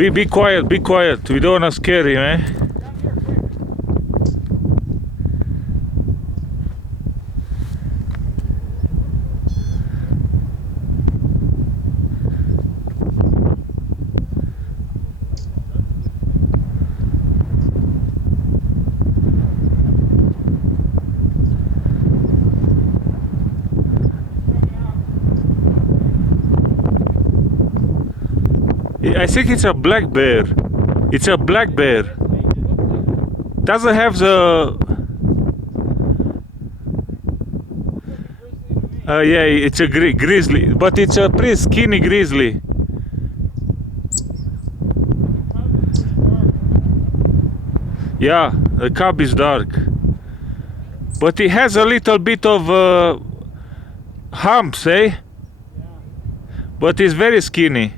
Be quiet, be quiet. We don't wanna scare him, eh? I think it's a black bear. It's a black bear. Doesn't have the... yeah, it's a grizzly, but it's a pretty skinny grizzly. Yeah, the cub is dark. But he has a little bit of humps, eh? But he's very skinny.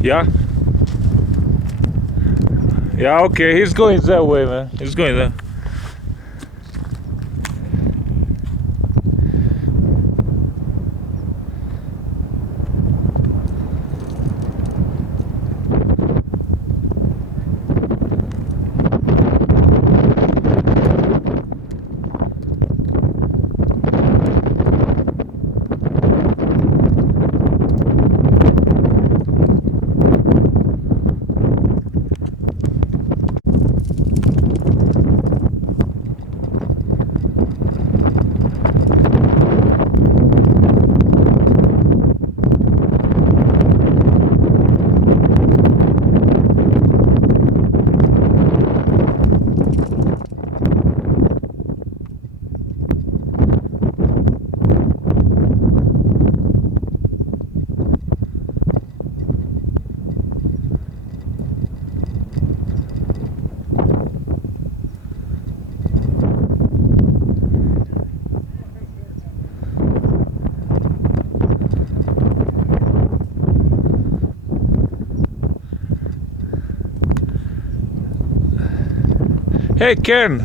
Yeah? Yeah, okay, he's going that way, man. He's going there. Hey, Ken!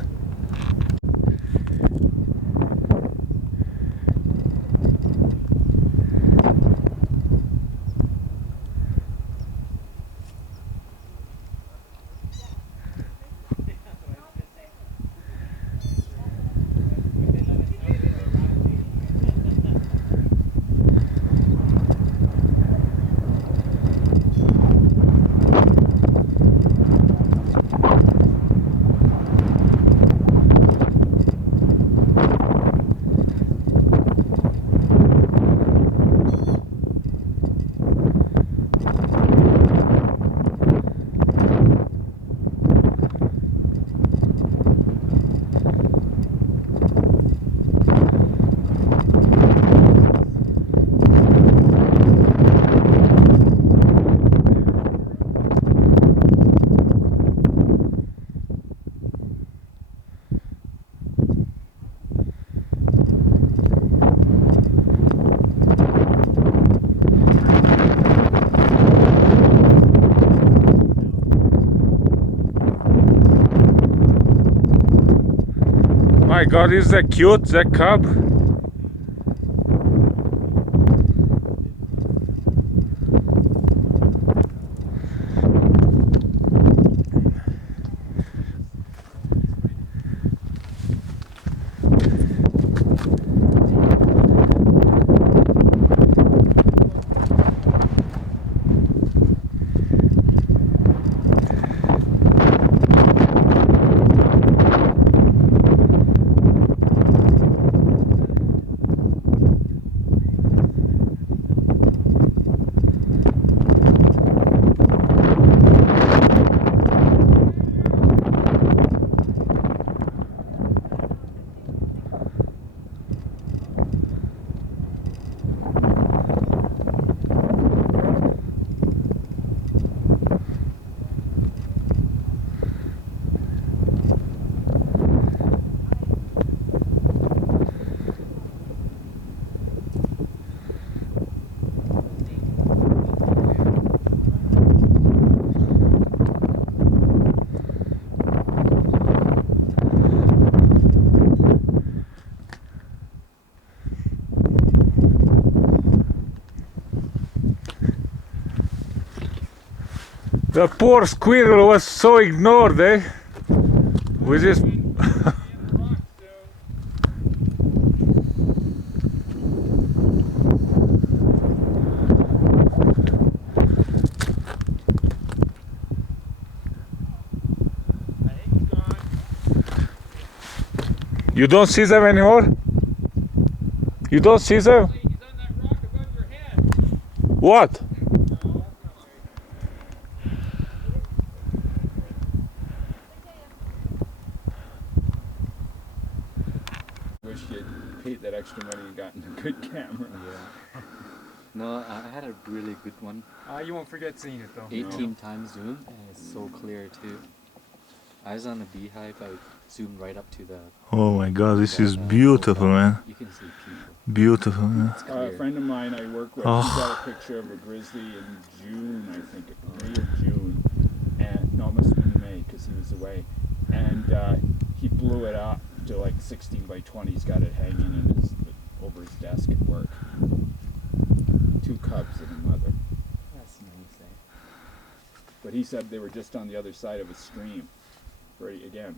My God, is that cute, that cub? The poor squirrel was so ignored, eh? We just... You don't see them anymore? You don't see them? He's on that rock above your head. What? Wish you'd paid that extra money and gotten a good camera. Yeah. No, I had a really good one. You won't forget seeing it though. 18 times zoom, and it's so clear too. I was on the beehive. I zoomed right up to the. Oh my god, this is beautiful, man. You can see people. Beautiful, man. It's A clear. friend of mine I work with, Oh. he got a picture of a grizzly in June, I think, May or June, and no, it must have been May because he was away, and he blew it up to like 16 by 20. He's got it hanging in his over his desk at work. 2 cubs and a mother, That's nice. but he said they were just on the other side of a stream.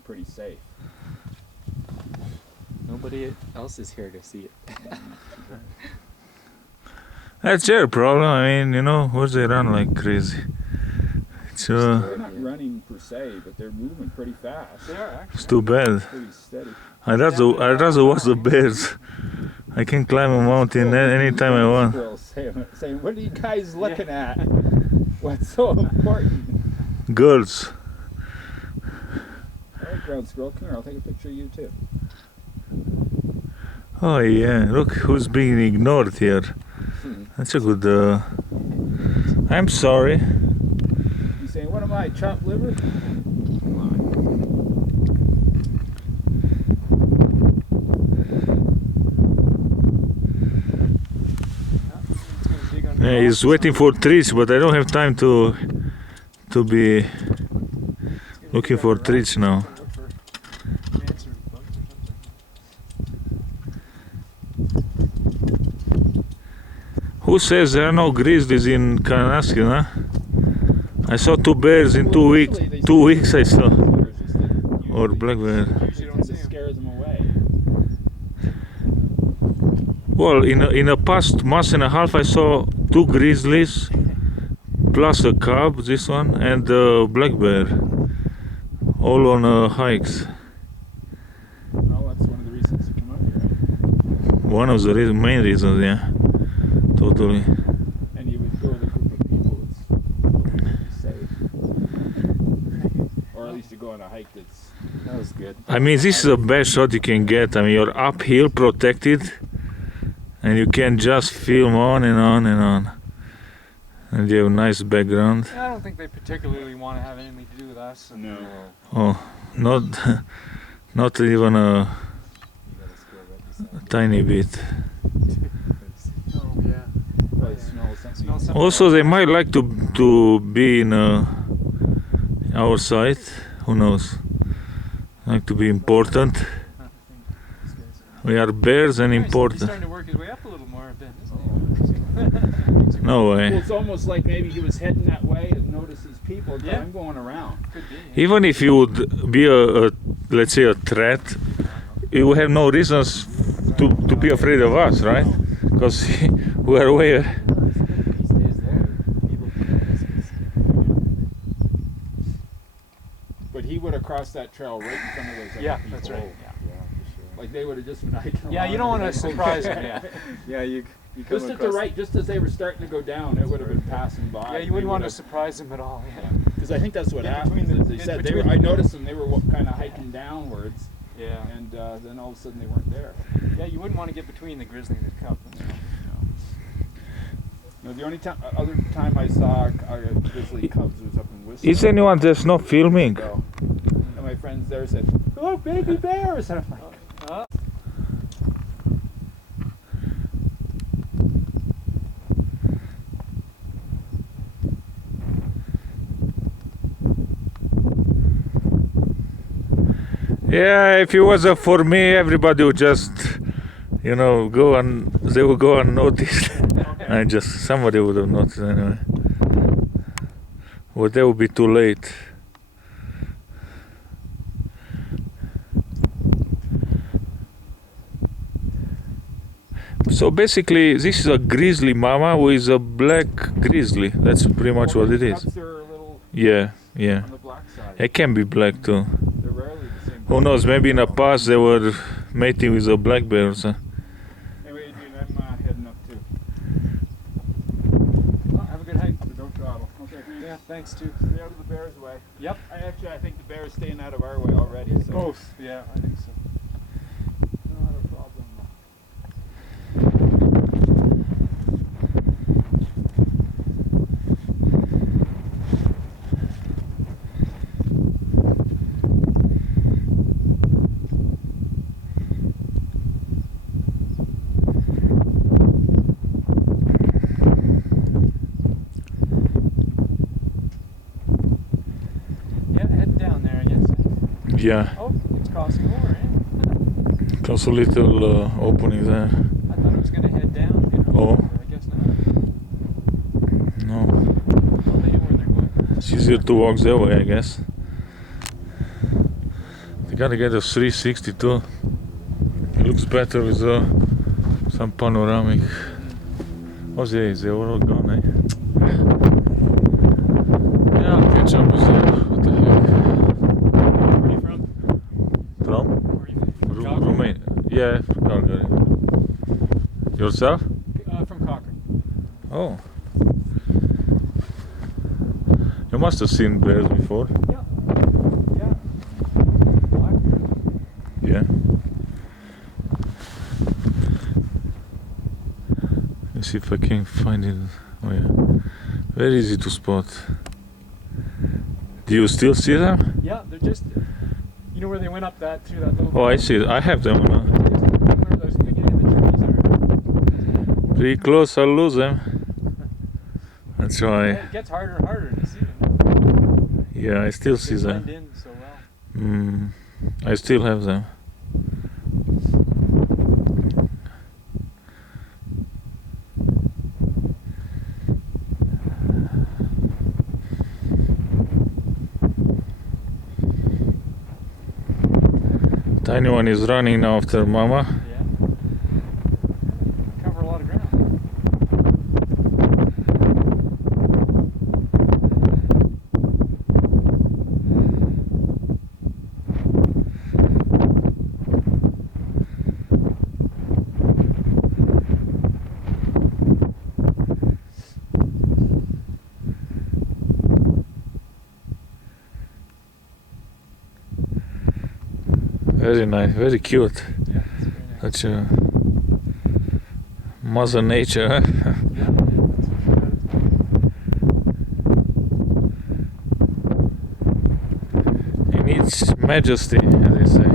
Pretty safe. Nobody else is here to see it. That's their problem. I mean, you know, what they run like crazy. It's, They're not running per se, but they're moving pretty fast. They are actually. it's too bad. Pretty steady. I'd rather watch the bears. I can climb a mountain anytime I want. Squirrels saying, what are you guys looking at? What's so important? Girls. All right, ground squirrel, come here. I'll take a picture of you too. Oh yeah, look who's being ignored here. That's a good... I'm sorry. You saying, what am I, chopped liver? Yeah, he's waiting for trees, but I don't have time to be looking for trees now. Who says there are no grizzlies in Kananaskis, huh? I saw 2 bears in 2 weeks. 2 weeks I saw. Or black bear. Usually don't see scares them away. Well, in a past month and a half I saw 2 grizzlies, plus a cub, this one, and a black bear. All on hikes. Well, that's one of the reasons to come up here. One of the main reasons, yeah. Totally. And you would go with a group of people that's safe. Or at least you go on a hike that's... That was good. I mean, this is the best shot you can get. I mean, you're uphill, protected, and you can just film on and on and on. And you have a nice background. I don't think they particularly want to have anything to do with us. No. Oh, not even a tiny bit. Oh yeah. Probably smell something. Smell something. Also, they might like to be in our side. Who knows? Like to be important. We are bears and He's important. starting to work his way up a little more, Ben, isn't he? No Well, way. it's almost like maybe he was heading that way and notices people. Yeah. I'm going around. Could be. Yeah. Even if you would be let's say a threat, you have no reasons to be afraid of us, right? Because we are way. He stays there. People can notice this. But he would have crossed that trail right in front of those other Yeah, people. that's right. Yeah. Like they would have just been hiking Yeah, along you don't and want to then- surprise him. Yeah. Yeah, you come Just at the right, just as they were starting to go down, it would have been passing by. Yeah, you wouldn't want to surprise him at all. Yeah. Because I think that's what In happened. between the- They in said between I the- noticed them. They were kind of hiking downwards, Yeah. and then all of a sudden they weren't there. Yeah, you wouldn't want to get between the grizzly and the cub. No, the only time, other time I saw grizzly cubs was up in Whistler. Is anyone that's not filming? So, and my friends there said, "Oh, baby bears!" And I'm like, Yeah, if it wasn't for me, everybody would just, you know, they would go unnoticed. Somebody would have noticed anyway. Well, that would be too late. So basically, this is a grizzly mama with a black grizzly. That's pretty much what it is. Cubs are a little Yeah, yeah. on the black side. It can be black too. They're rarely the same. Who knows? Maybe in the past they were mating with a black bear or something. Anyway, Adrian, I'm heading up too. Have a good hike. So don't throttle. Okay. Yeah, thanks too. Stay out of the bear's way. Yep. I think the bear is staying out of our way already. So. Both. Yeah, I think so. Not a problem. Yeah, heading down there, I guess. Yeah, Oh, it's crossing over, eh? just a little opening there. I thought it was going to head down, you know. Oh. But I guess not. No, Well, they know where they're going. it's easier to walk that way, I guess. They gotta get a 360 too. It looks better with some panoramic. Oh, they were all gone, eh? Yeah, I'll catch up with them. What the heck? Where are you from? From? Where are you from? Calgary? Romania. Yeah, Calgary. Yourself? From Cochrane. Oh. You must have seen bears before. Yeah. Yeah. Black bear. Yeah. Let's see if I can find it. Oh yeah. Very easy to spot. Do you still see them? Yeah, they're just, you know where they went up that, through that little... Oh, I see. I have them now. Just where those beginning of the trees are. Pretty close, I'll lose them. That's Yeah, why. it gets harder and harder to see them. Yeah, I still see They blend them. in so well. I still have them. Tiny one is running now after mama. Yeah. Cover a lot of ground. Very nice, very cute. Yeah, it's very nice. Such a Mother Nature. Huh? Yeah, that's for sure. In its majesty, as they say.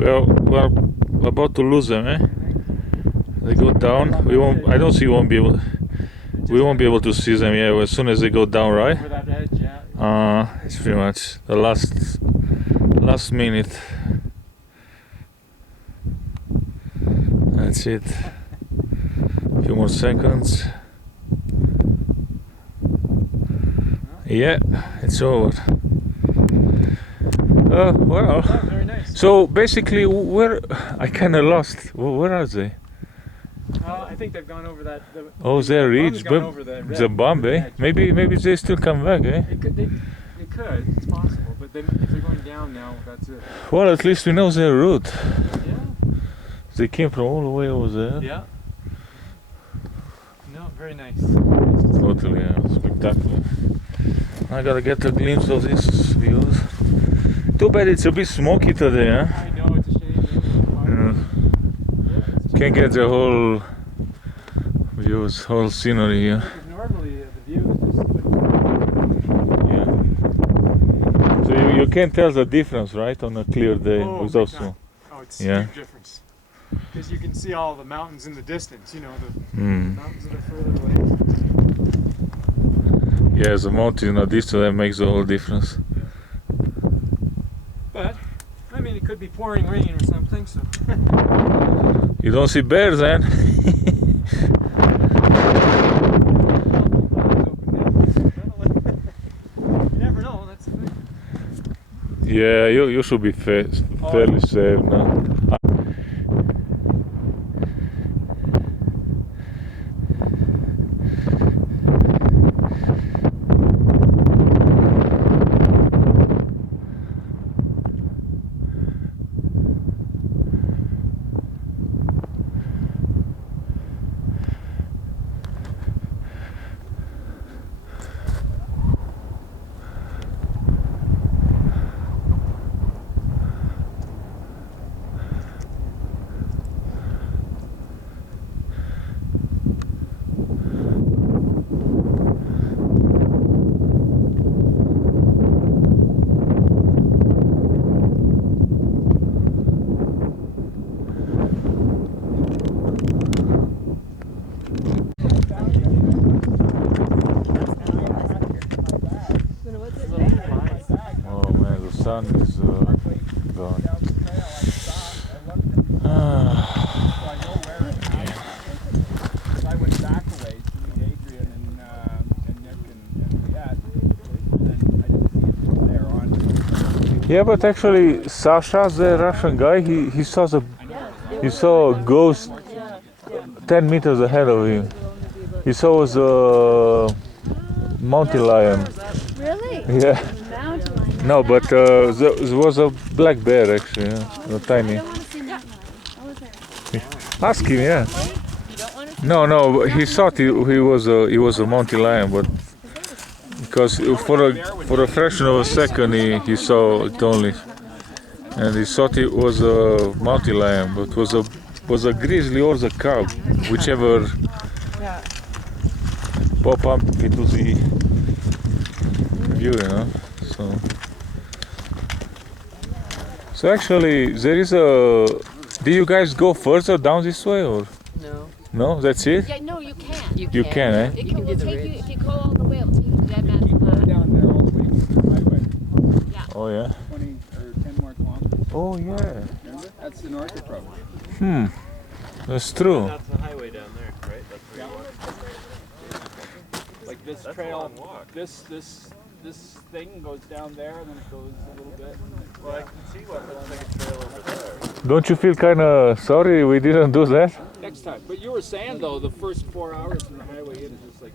Well, we're about to lose them, eh? They go down. We won't. I don't see. We won't be able. We won't be able to see them. Yeah, as soon as they go down, right? Over that edge, yeah. It's pretty much the last minute. That's it. A few more seconds. Yeah, it's over. Well. Oh, very nice. So basically, where I kind of lost. Where are they? I think they've gone over that. Oh, they're Bum's reached, gone but over the the bomb, eh? edge. Maybe they still come back, eh? It could, it could, it's possible, but if they're going down now, that's it. Well, at least we know their route. Yeah. They came from all the way over there. Yeah. No, very nice. Very nice to see. totally spectacular. I gotta get a glimpse of these views. Too bad it's a bit smoky today, huh? I know, it's a shame. Can't get the whole views, whole scenery here. Because normally the view is just like, Yeah. So you can tell the difference, right, on a clear day Oh, without big time. smoke. oh, it's Yeah. a huge difference. Because you can see all the mountains in the distance, you know, the Mm. mountains that are further away. Yeah, the mountain are distant, that makes the whole difference. But, I mean, it could be pouring rain or something, so. You don't see bears then? You never know, that's the thing. Yeah, you should be fairly safe now. Oh man, the sun is gone. I went back a ways to meet Adrian and Nick and Liette, and then I didn't see it from there on. Yeah, but actually, Sasha, the Russian guy, he saw a ghost 10 meters ahead of him. He saw was mountain lion. Really? Yeah. Mountain lion. No, but there was a black bear actually, yeah, tiny. I don't want to see mountain lion. I was there. Ask him, yeah. You don't want to see No, he thought he was a mountain lion, but because for a fraction of a second he saw it only, and he thought it was a mountain lion, but was a grizzly or the cub, whichever pop up into the view, you know. So actually, there is a. Do you guys go further down this way or? No. No, that's it. Yeah, no, you can. You can, eh? It You can will do the take you, ridge. if you go all the way, it'll take you to Dead Man's Keep going Flat. down there all the way to the highway, Oh yeah. 20 or 10 more kilometers. Oh yeah. Remember? That's the north approach. That's true. That's the highway down there, right? That's where you walk. Like this That's a trail, long walk. this thing goes down there and then it goes a little bit. Well, I can see what looks like a trail over there. Don't you feel kind of sorry we didn't do that? Next time. But you were saying though, the first 4 hours from the highway in is just like.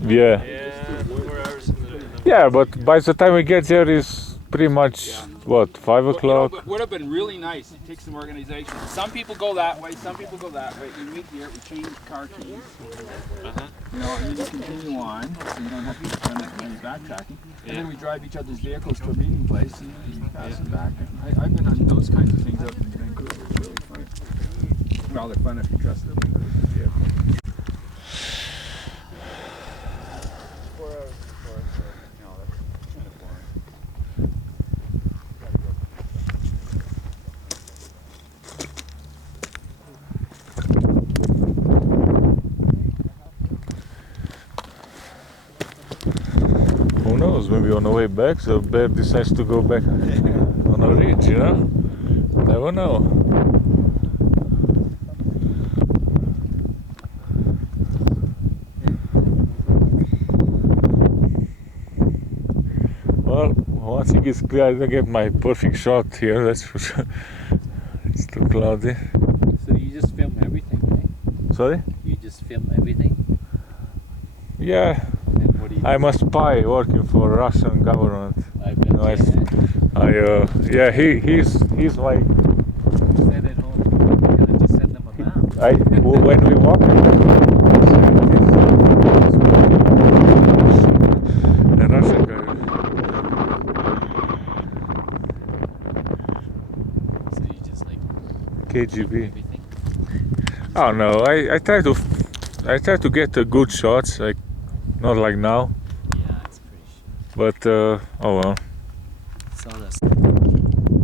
Yeah. Yeah, 4 hours in the Yeah, but by the time we get there, it's pretty much what 5 o'clock. It would have been really nice to take some organization. Some people go that way, some people go that way. You meet here, we change car keys. You know, and you just continue on, so you don't have to spend that many backtracking. And then we drive each other's vehicles to a meeting place and you pass them back. I've been on those kinds of things up in Vancouver. It's really fun. Well, they're fun if you trust them. Yeah. 4 hours before, so no, that's kind of boring. Who knows? Maybe on the way back, the bear decides to go back on a ridge. You know? Never know. Well, once it gets clear, I don't get my perfect shot here. That's for sure. It's too cloudy. So you just film everything, right? Sorry? You just film everything? Yeah. And what do you I'm a spy working for Russian government. I bet No, you yeah, he's my. said at home. You're gonna just send them a map. When we walk. KGB. Everything. I don't know. I try to get good shots, like not like now, Yeah, it's pretty shit. but oh well. Saw that.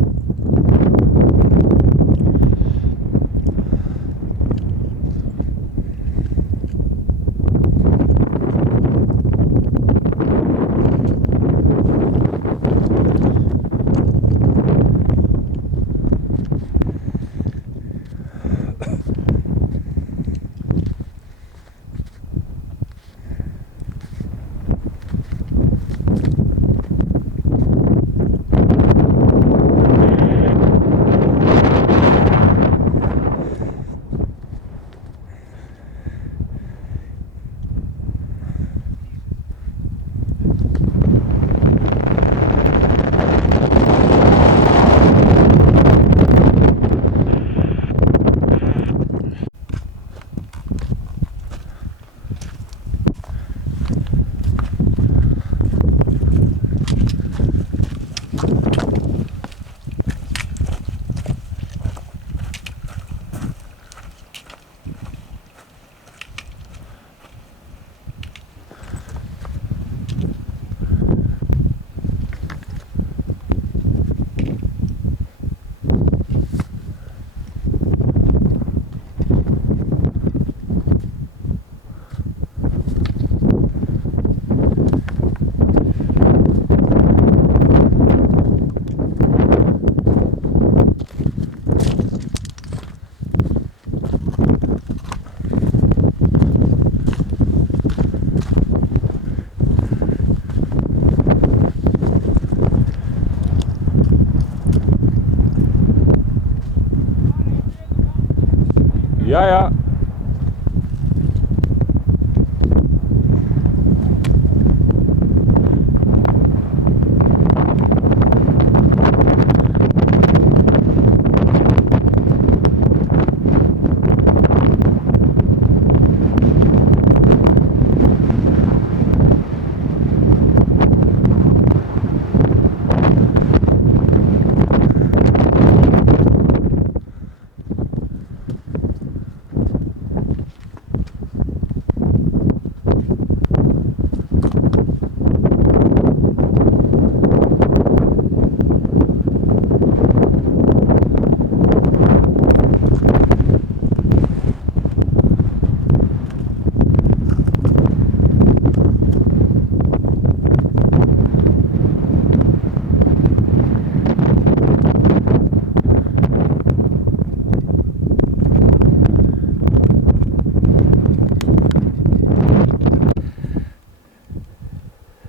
Yeah, yeah.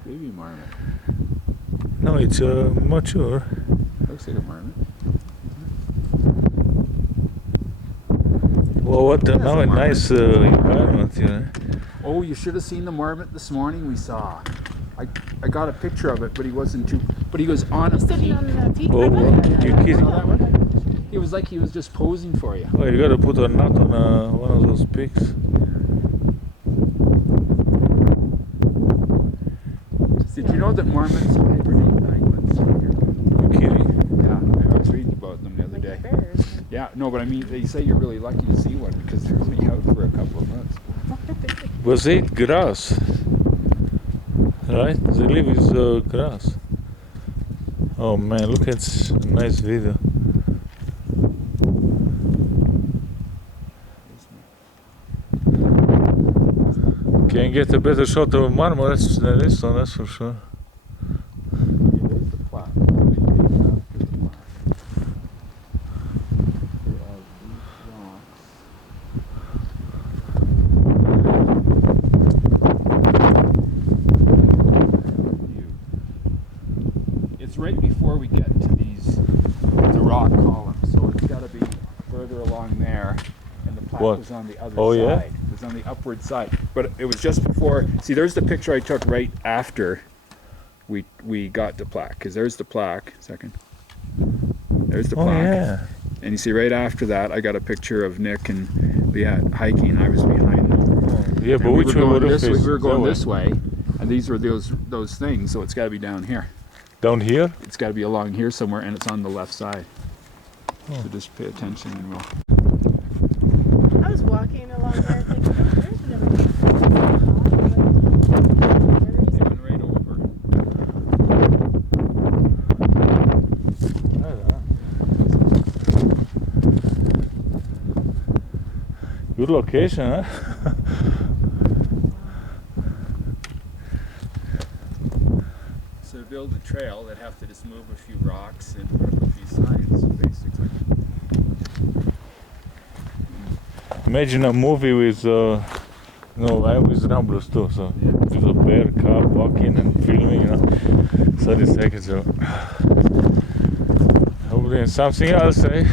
Baby marmot. No, it's mature. Looks like a marmot. Well, what That's now a a marmot. nice environment, you know. Oh, you should have seen the marmot this morning we saw. I got a picture of it, but he wasn't too. But he was on a Sitting peak. on the peak. Oh, like well, that? you Saw kidding? that one? He was like he was just posing for you. Oh, you gotta put a nut on one of those pigs. Did you know that marmots hibernate 9 months a year? You kidding? Yeah, I was reading about them the other Like day. bears. Yeah, no, but I mean, they say you're really lucky to see one because they're only out for a couple of months. Was they eat grass? Right? They live with grass. Oh man, look at this nice video. Can't get a better shot of a marmot than this one, that's for sure. There's the plaque. It's right before we get to the rock columns, so it's got to be further along there, and the plaque What? was on the other Oh, side. yeah? It was on the upward side, but it was just before. See, there's the picture I took right after we got the plaque, because there's the plaque. Second. There's the Oh plaque. yeah. And you see right after that, I got a picture of Nick and Leah hiking. I was behind them. Yeah, but And we which were way going would it this way. face? We were going That this way, and these were those things. So it's got to be down here. Down here? It's got to be along here somewhere, and it's on the left side. So just pay attention and we'll. I was walking along there thinking, oh, there's another one. Going right over. Good location, huh? So to build a trail, they'd have to just move a few rocks and put up a few signs, basically. Imagine a movie with, no, I with Ramblers too, so with a bear cub walking and filming, 30 seconds. So. Hopefully something else, eh?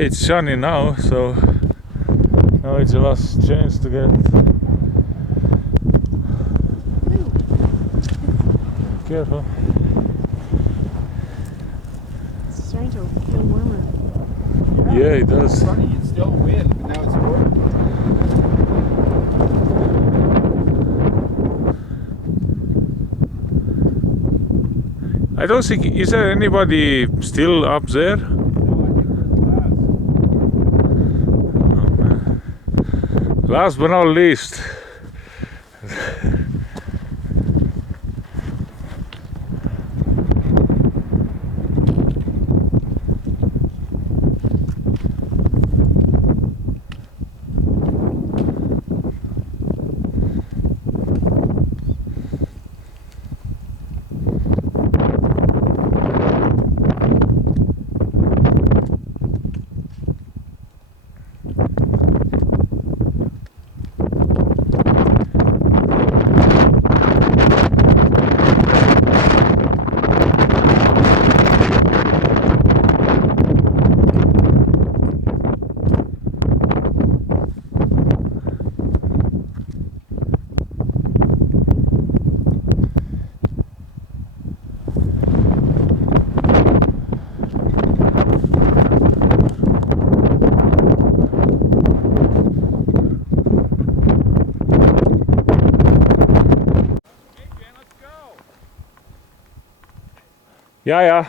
It's sunny now, so now it's the last chance to get. Careful. It's starting to feel warmer. Yeah, it does. It's funny, it's still wind, but now it's warm. I don't think, is there anybody still up there? No, I think we're last. Last but not least. Ja, ja.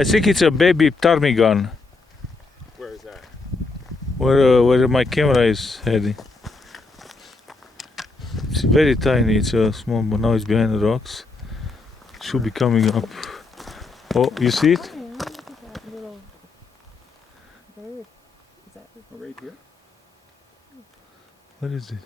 I think it's a baby ptarmigan. Where is that? Where my camera is heading. It's very tiny, it's small, but now it's behind the rocks. Should be coming up. Oh, you see it? Oh, yeah, look at that little bird. Is that Oh, right here? What is it?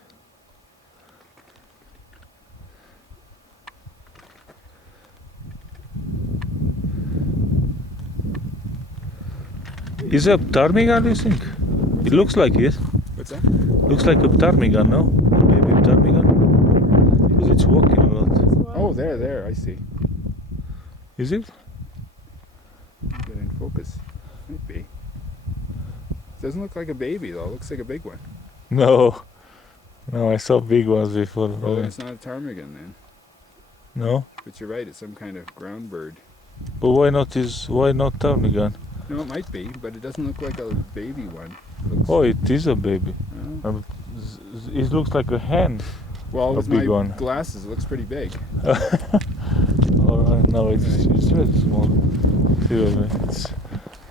Is it a ptarmigan, you think? It looks like it. What's that? Looks like a ptarmigan, no? Maybe a ptarmigan? Because it's walking a lot. Oh, there, I see. Is it? Get in focus. Might be. Doesn't look like a baby though. Looks like a big one. No. No, I saw big ones before. Well, then it's not a ptarmigan then. No? But you're right. It's some kind of ground bird. But why not ptarmigan? No, it might be, but it doesn't look like a baby one. Oh, it is a baby. Oh. It looks like a hen. Well, A with big my one. glasses, it looks pretty big. Alright, no, it's very small. Seriously, it's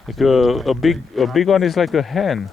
like a big one is like a hen.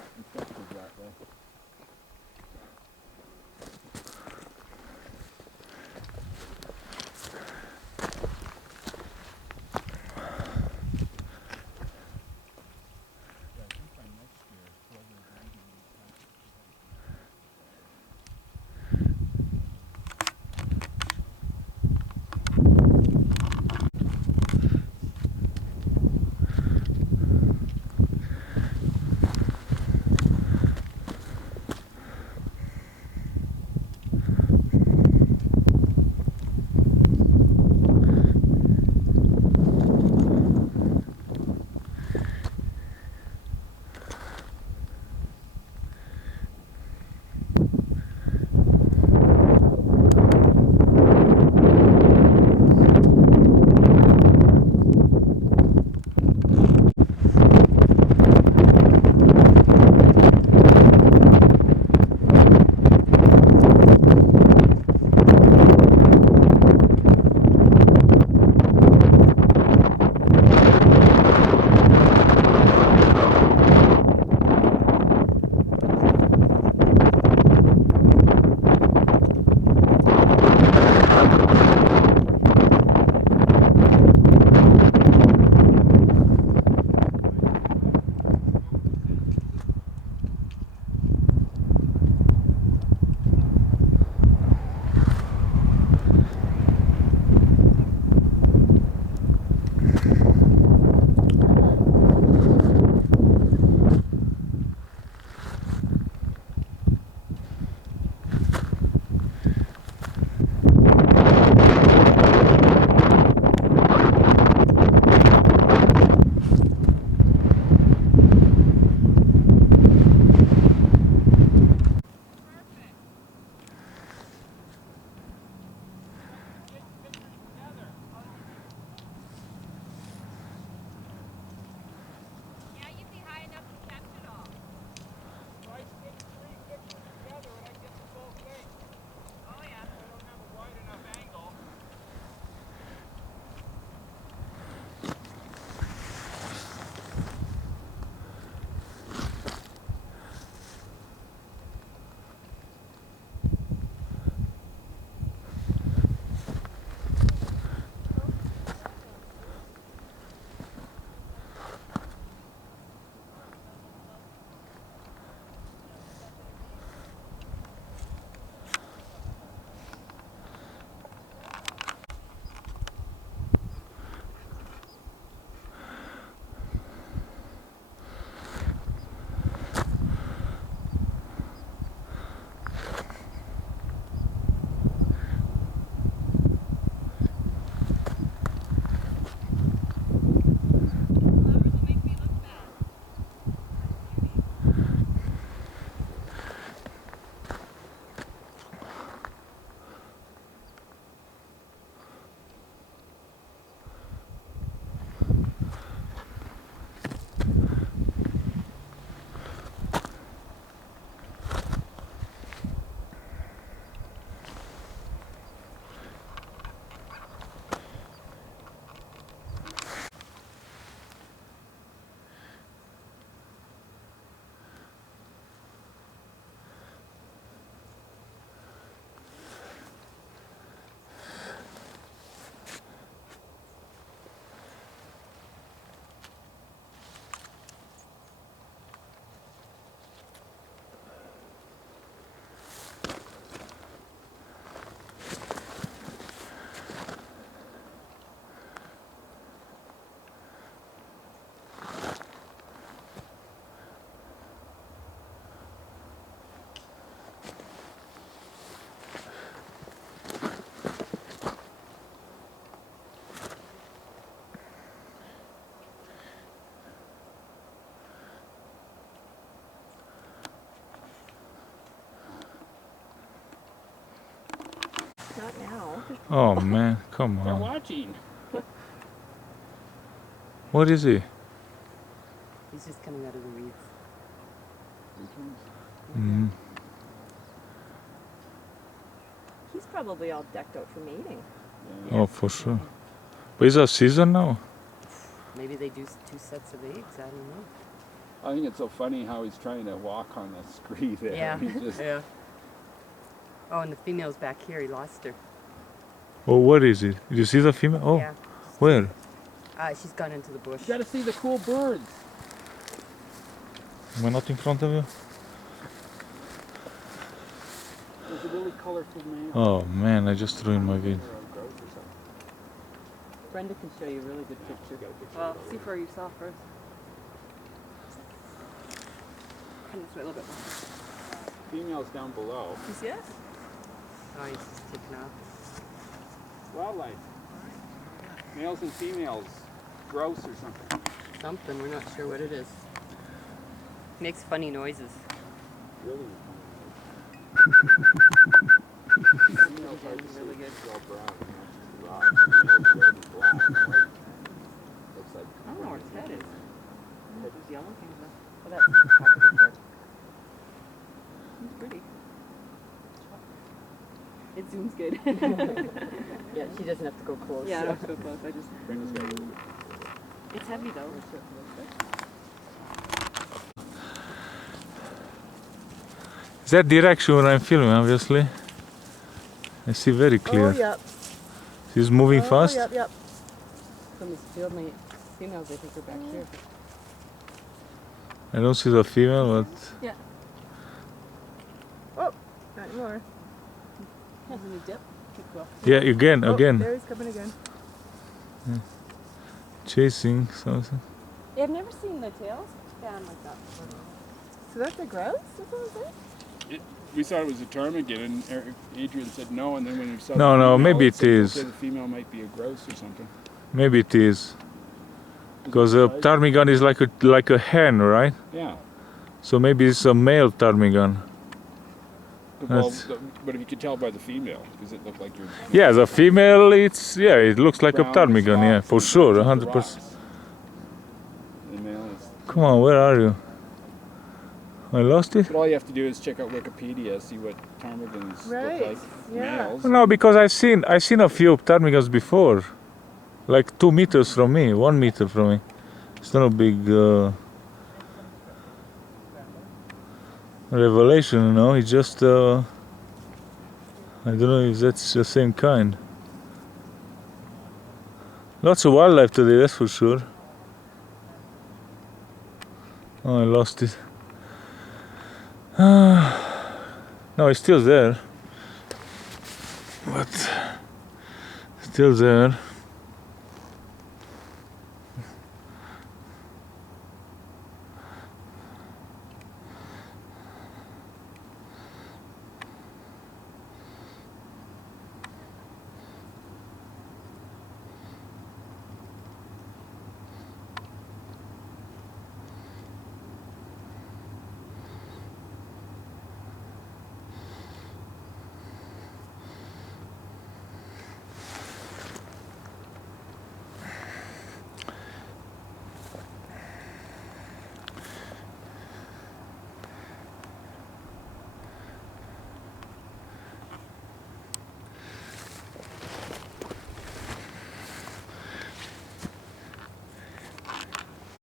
Oh man, come They're on. watching. What is he? He's just coming out of the weeds. Mm. He's probably all decked out for mating. Oh, for sure. But is that season now? Maybe they do 2 sets of eggs. I don't know. I think it's so funny how he's trying to walk on the scree there. Yeah. He just, Yeah. Oh, and the female's back here. He lost her. Oh, what is it? Did you see the female? Oh, Yeah. where? She's gone into the bush. you gotta see the cool birds. Am I not in front of you? There's a really colorful male. Oh man, I just ruined my video. Brenda can show you a really good picture. Well, see for yourself first. Come this way a little bit more. Females down below. You see it? Oh, he's just taken off. Wildlife. Males and females. Grouse or something. Something. We're not sure what it is. Makes funny noises. Really. Females are really good. All brown, not just rock. Males red and black and white. Looks like. I don't know where its head is. There's yellow things though. Oh, that's the top of his head. He's pretty. It zooms good. Yeah, she doesn't have to go close. Yeah, I don't have to go close. I just. Brenda's got a little bit. It's heavy though. Is that direction where I'm filming, obviously? I see very clear. Oh, yep. He's moving fast? Yep, yep. From his field mate. Females, I think, are back here. I don't see the female, but Not anymore. Hasn't he dip? Keep going. yeah, again, Oh, again. there he's coming again. Chasing something. Yeah, I've never seen the tails down like that before. So that's a grouse? That's what was it? We thought it was a ptarmigan, and Adrian said no, and then when we saw No, the no, female, maybe it said, is. okay, the female might be a grouse or something. Maybe it is. Because a ptarmigan is like a hen, right? Yeah. So maybe it's a male ptarmigan. Well, That's- but if you could tell by the female, because it looked like you're. Yeah, the female, it looks like a brown ptarmigan, yeah, spots for and sure, the 100%. rocks. The male is. Come on, where are you? I lost it? But all you have to do is check out Wikipedia, see what ptarmigans Right, look like. yeah. Males. No, because I've seen a few ptarmigans before, like 2 meters from me, 1 meter from me. It's not a big revelation, you know. It's just I don't know if that's the same kind. Lots of wildlife today, that's for sure. Oh, I lost it. No, it's still there. But still there.